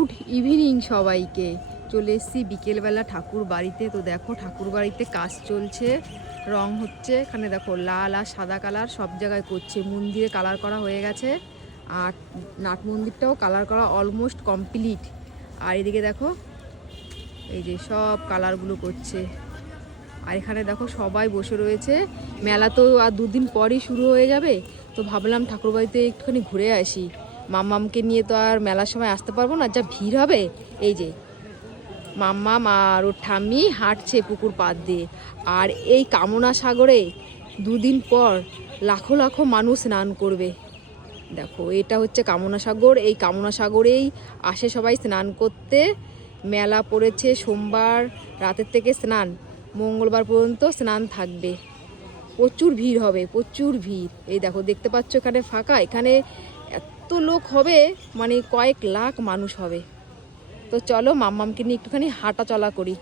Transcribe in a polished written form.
Good evening সবাইকে। চলে এসেছি বিকেলবেলা ঠাকুর বাড়িতে। তো দেখো ঠাকুর বাড়িতে কাজ চলছে, রং হচ্ছে। এখানে দেখো লাল আর সাদা কালার সব জায়গায় করছে। মন্দিরে কালার করা হয়ে গেছে, আর নাট মন্দিরটাও কালার করা অলমোস্ট কমপ্লিট। আর এদিকে দেখো এই যে সব কালারগুলো করছে। আর এখানে দেখো সবাই বসে রয়েছে। মেলা তো আর দুদিন পরই শুরু হয়ে যাবে, তো ভাবলাম ঠাকুরবাড়িতে একটুখানি ঘুরে আসি। মাম্মামকে নিয়ে তো আর মেলার সময় আসতে পারবো না, যা ভিড় হবে। এই যে মাম্মাম আর ওর ঠাম্মি হাঁটছে পুকুর পাড় দিয়ে। আর এই কামনা সাগরে দুদিন পর লাখো লাখো মানুষ স্নান করবে। দেখো এটা হচ্ছে কামনা সাগর। এই কামনা সাগরেই আসে সবাই স্নান করতে। মেলা পড়েছে সোমবার রাতের থেকে স্নান, মঙ্গলবার পর্যন্ত স্নান থাকবে। প্রচুর ভিড় হবে, প্রচুর ভিড়। এই দেখো দেখতে পাচ্ছ এখানে ফাঁকা, এখানে এত লোক হবে, মানে কয়েক লাখ মানুষ হবে। তো চলো মাম্মামকে নিয়ে একটুখানি হাঁটা চলা করি।